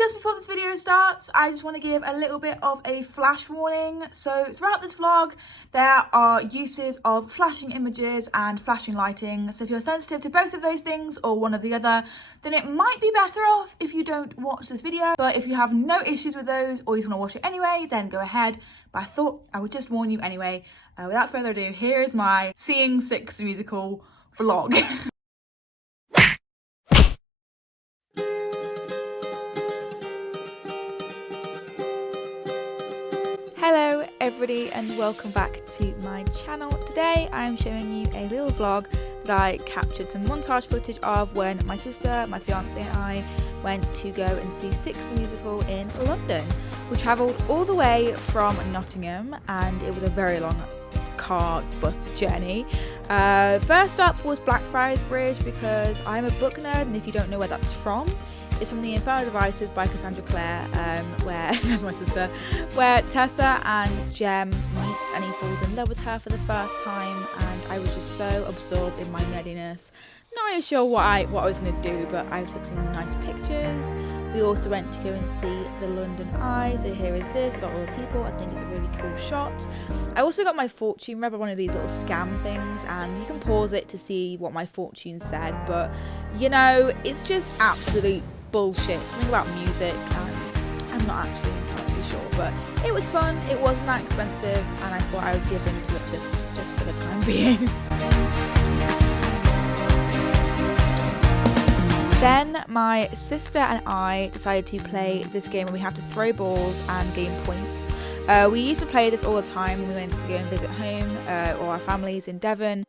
Just before this video starts, I just want to give a little bit of a flash warning. So throughout this vlog, there are uses of flashing images and flashing lighting. So if you're sensitive to both of those things or one or the other, then it might be better off if you don't watch this video. But if you have no issues with those or you just want to watch it anyway, then go ahead. But I thought I would just warn you anyway. Without further ado, here is my Seeing Six musical vlog. Hello everybody and welcome back to my channel. Today I'm showing you a little vlog that I captured some montage footage of when my sister, my fiance and I went to go and see Six the musical in London. We travelled all the way from Nottingham and it was a very long car bus journey. First up was Blackfriars Bridge because I'm a book nerd, and if you don't know where that's from, it's from The Infernal Devices by Cassandra Clare, where that's my sister, where Tessa and Jem meet and he falls in love with her for the first time, and I was just so absorbed in my nerdiness. Not really sure what I was going to do, but I took some nice pictures. We also went to go and see the London Eye, so here is this, got all the people. I think it's a really cool shot. I also got my fortune read by one of these little scam things, and you can pause it to see what my fortune said, but you know, it's just absolute bullshit. Something about music, and I'm not actually entirely sure, but it was fun. It wasn't that expensive, and I thought I would give into it just for the time being. Then my sister and I decided to play this game where we have to throw balls and gain points. We used to play this all the time when we went to go and visit home or our families in Devon.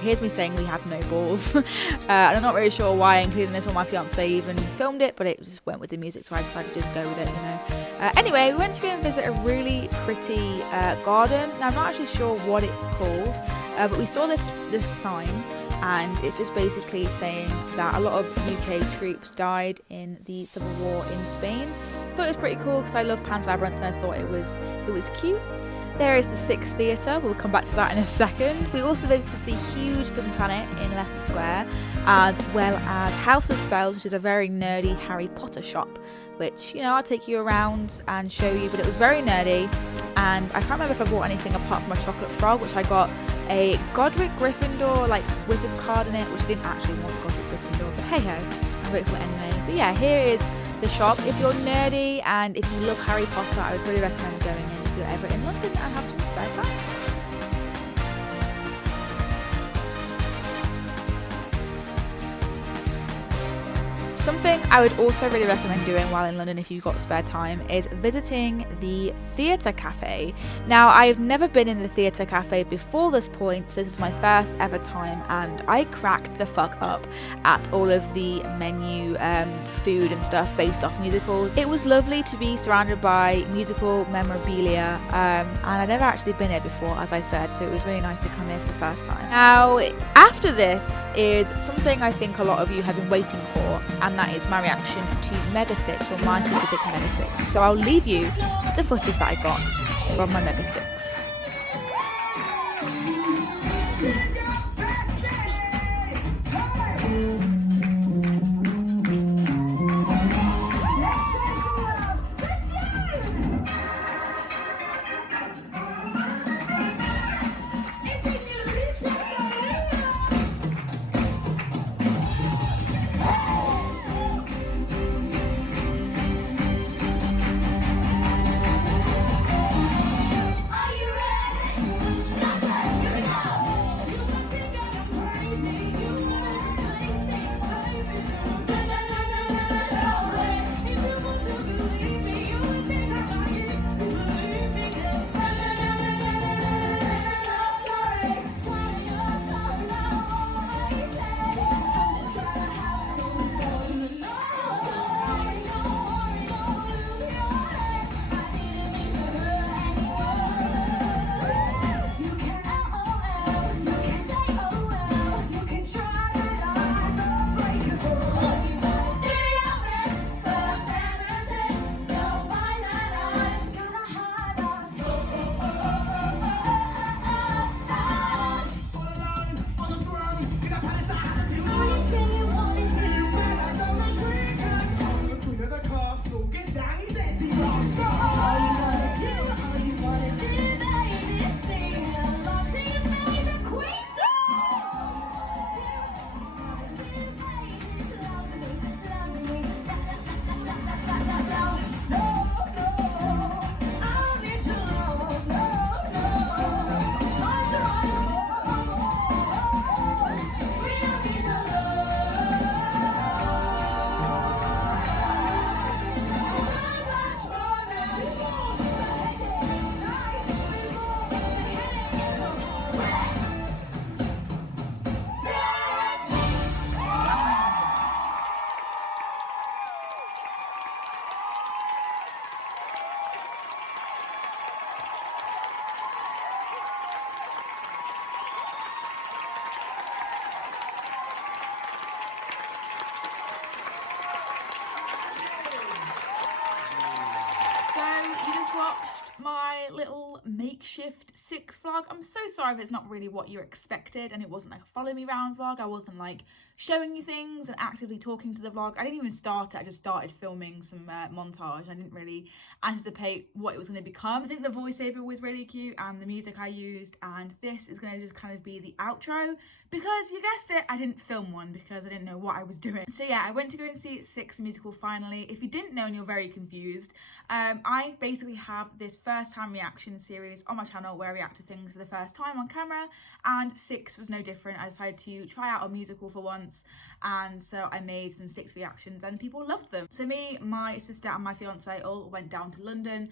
Here's me saying we had no balls. And I'm not really sure why I included this, or my fiance even filmed it, but it just went with the music, so I decided to just go with it, you know. Anyway, we went to go and visit a really pretty garden. Now, I'm not actually sure what it's called, but we saw this sign, and it's just basically saying that a lot of UK troops died in the Civil War in Spain. I thought it was pretty cool because I love Pan's Labyrinth, and I thought it was cute. There is the Six Theatre, we'll come back to that in a second. We also visited the huge Forbidden Planet in Leicester Square, as well as House of Spells, which is a very nerdy Harry Potter shop, which, you know, I'll take you around and show you, but it was very nerdy, and I can't remember if I bought anything apart from a chocolate frog, which I got a Godric Gryffindor, like, wizard card in it, which I didn't actually want Godric Gryffindor, but hey-ho, I'm grateful anyway. But yeah, here is the shop. If you're nerdy and if you love Harry Potter, I would really recommend going in if you're ever in London and have some spare time. Something I would also really recommend doing while in London if you've got spare time is visiting the Theatre Cafe. Now, I've never been in the Theatre Cafe before this point, so this is my first ever time, and I cracked the fuck up at all of the menu, food and stuff based off musicals. It was lovely to be surrounded by musical memorabilia, and I'd never actually been here before, as I said, so it was really nice to come here for the first time. Now, after this is something I think a lot of you have been waiting for, and that is my reaction to Mega 6, or my specific Mega 6. So I'll leave you with the footage that I got from my Mega 6. Are you ready? my little makeshift Six vlog. I'm so sorry if it's not really what you expected and it wasn't like a follow me around vlog. I wasn't like showing you things and actively talking to the vlog. I didn't even start it. I just started filming some montage. I didn't really anticipate what it was going to become. I think the voiceover was really cute and the music I used, and this is going to just kind of be the outro because you guessed it, I didn't film one because I didn't know what I was doing. So yeah, I went to go and see Six musical finally. If you didn't know and you're very confused, I basically have this first time reaction series on my channel where I react to things for the first time on camera, and Six was no different. I decided to try out a musical for once, and so I made some Six reactions and people loved them. So me, my sister and my fiance all went down to London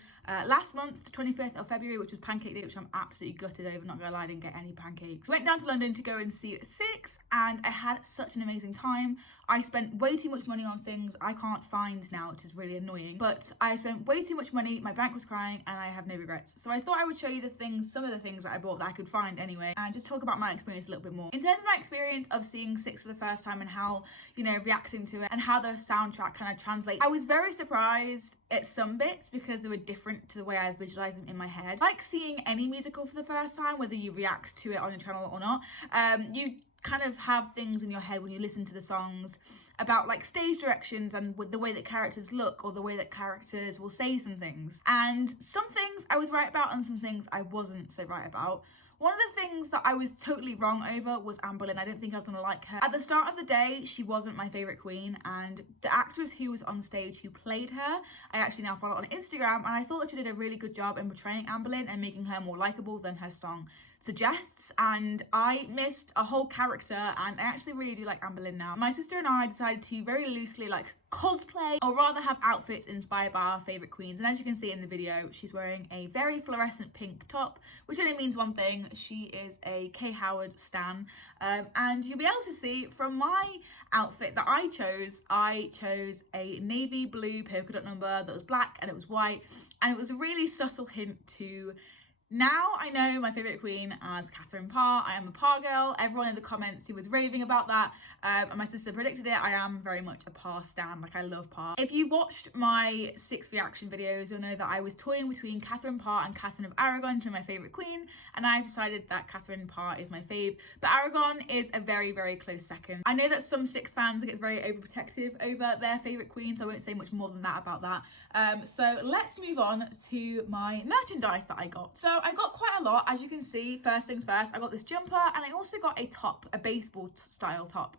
last month, the 25th of February, which was Pancake Day, which I'm absolutely gutted over, not gonna lie, I didn't get any pancakes. Went down to London to go and see Six, and I had such an amazing time. I spent way too much money on things I can't find now, which is really annoying, but I spent way too much money, my bank was crying, and I have no regrets. So I thought I would show you some of the things that I bought that I could find anyway, and just talk about my experience a little bit more. In terms of my experience of seeing Six for the first time and how, you know, reacting to it and how the soundtrack kind of translates, I was very surprised at some bits because they were different to the way I visualized them in my head. Like seeing any musical for the first time, whether you react to it on your channel or not, you kind of have things in your head when you listen to the songs about like stage directions and with the way that characters look or the way that characters will say some things. And some things I was right about and some things I wasn't so right about. One of the things that I was totally wrong over was Amber Lynn. I didn't think I was gonna like her. At the start of the day, she wasn't my favorite queen, and the actress who was on stage who played her, I actually now follow on Instagram, and I thought that she did a really good job in portraying Amber Lynn and making her more likable than her song suggests, and I missed a whole character, and I actually really do like Amber Lynn now. My sister and I decided to very loosely like cosplay, or rather have outfits inspired by our favorite queens, and as you can see in the video, she's wearing a very fluorescent pink top, which only means one thing: she is a Kay Howard stan. And you'll be able to see from my outfit that I chose a navy blue polka dot number that was black and it was white, and it was a really subtle hint to, now I know my favourite queen as Catherine Parr. I am a Parr girl. Everyone in the comments who was raving about that, and my sister predicted it, I am very much a Parr stan. Like, I love Parr. If you watched my Six reaction videos, you'll know that I was toying between Catherine Parr and Catherine of Aragon to my favourite queen, and I've decided that Catherine Parr is my fave, but Aragon is a very, very close second. I know that some Six fans get very overprotective over their favourite queen, so I won't say much more than that about that. So let's move on to my merchandise that I got. So I got quite a lot, as you can see. First things first, I got this jumper, and I also got a top, a baseball style top,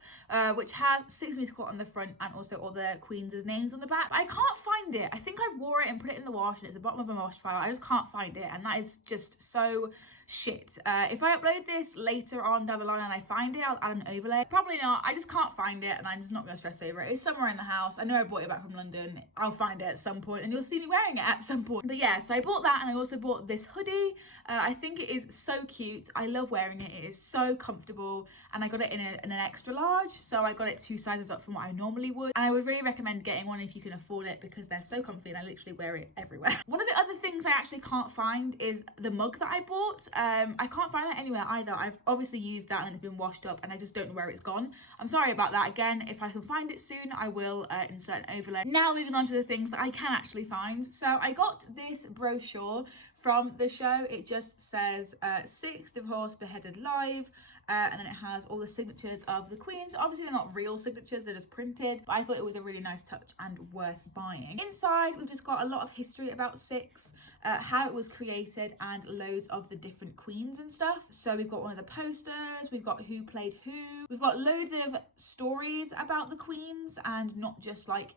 which has Six musical on the front and also all the queens' names on the back. But I can't find it. I think I wore it and put it in the wash, and it's the bottom of my wash file. I just can't find it, and that is just so shit. If I upload this later on down the line and I find it, I'll add an overlay. Probably not. I just can't find it, and I'm just not going to stress over it. It's somewhere in the house. I know I bought it back from London. I'll find it at some point, and you'll see me wearing it at some point. But yeah, so I bought that, and I also bought this hoodie. I think it is so cute. I love wearing it. It is so comfortable, and I got it in an extra large, so I got it 2 sizes up from what I normally would. And I would really recommend getting one if you can afford it, because they're so comfy and I literally wear it everywhere. One of the other things I actually can't find is the mug that I bought. I can't find that anywhere either. I've obviously used that and it's been washed up, and I just don't know where it's gone. I'm sorry about that. Again, if I can find it soon, I will insert an overlay. Now moving on to the things that I can actually find. So I got this brochure from the show. It just says Six Divorce Beheaded Live, and then it has all the signatures of the queens. Obviously they're not real signatures, they're just printed, but I thought it was a really nice touch and worth buying. Inside we've just got a lot of history about Six, how it was created, and loads of the different queens and stuff. So we've got one of the posters, we've got who played who, we've got loads of stories about the queens and not just like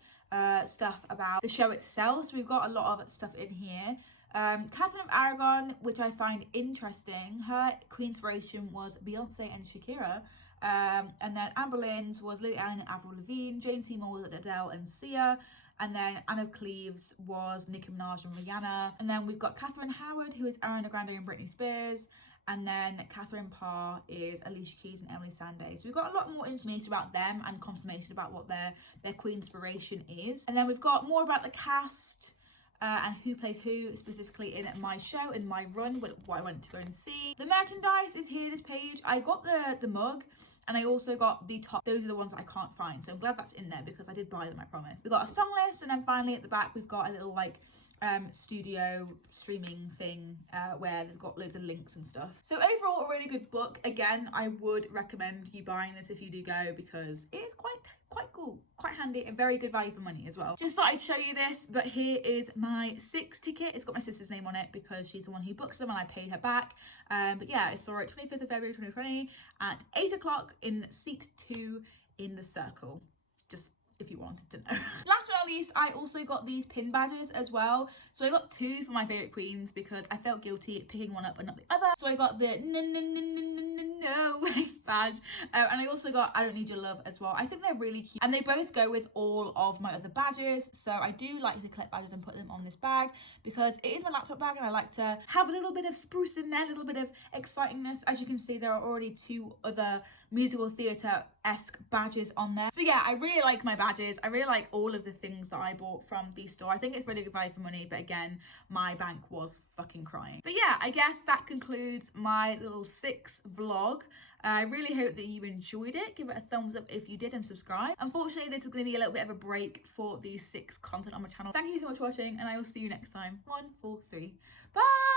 stuff about the show itself. So we've got a lot of stuff in here. Catherine of Aragon, which I find interesting, her queen inspiration was Beyonce and Shakira, and then Amber Lynn's was Lily Allen and Avril Lavigne, Jane Seymour was Adele and Sia, and then Anne of Cleves was Nicki Minaj and Rihanna, and then we've got Catherine Howard, who is Ariana Grande and Britney Spears, and then Catherine Parr is Alicia Keys and Emily Sandé. So we've got a lot more information about them and confirmation about what their queen inspiration is. And then we've got more about the cast, and who played who specifically in my show, in my run, what I went to go and see. The merchandise is here, this page. I got the mug, and I also got the top. Those are the ones that I can't find, so I'm glad that's in there because I did buy them, I promise. We've got a song list, and then finally at the back we've got a little like studio streaming thing where they've got loads of links and stuff. So overall, a really good book. Again, I would recommend you buying this if you do go, because it is quite cool, quite handy, and very good value for money as well. Just thought I'd show you this, but here is my Six ticket. It's got my sister's name on it because she's the one who booked them and I paid her back. But yeah, I saw it 25th of February 2020 at 8 o'clock in seat 2 in the Circle. Just if you wanted to know. Last but not least, I also got these pin badges as well. So I got 2 for my favourite queens because I felt guilty picking one up and not the other. So I got the no badge. And I also got I Don't Need Your Love as well. I think they're really cute. And they both go with all of my other badges. So I do like to collect badges and put them on this bag because it is my laptop bag and I like to have a little bit of spruce in there, a little bit of excitingness. As you can see, there are already 2 other musical theatre-esque badges on there. So yeah, I really like my badges. I really like all of the things that I bought from the store. I think it's really good value for money, but again, my bank was fucking crying. But yeah, I guess that concludes my little Six vlog. I really hope that you enjoyed it. Give it a thumbs up if you did and subscribe. Unfortunately, this is going to be a little bit of a break for the Six content on my channel. Thank you so much for watching and I will see you next time. 1, 4, 3. Bye!